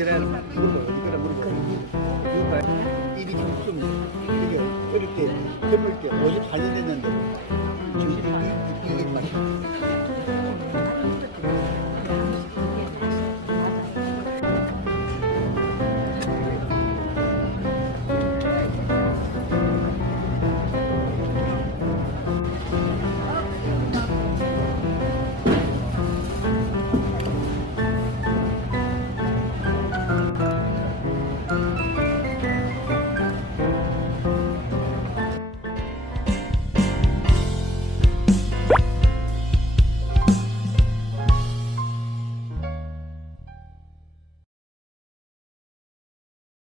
이제는 물어봐. 이거나 물어봐. 입이 좀, 좀, 이게 어릴 때, 젊을 때, 54년 됐는데, 지금 이게 맛있어.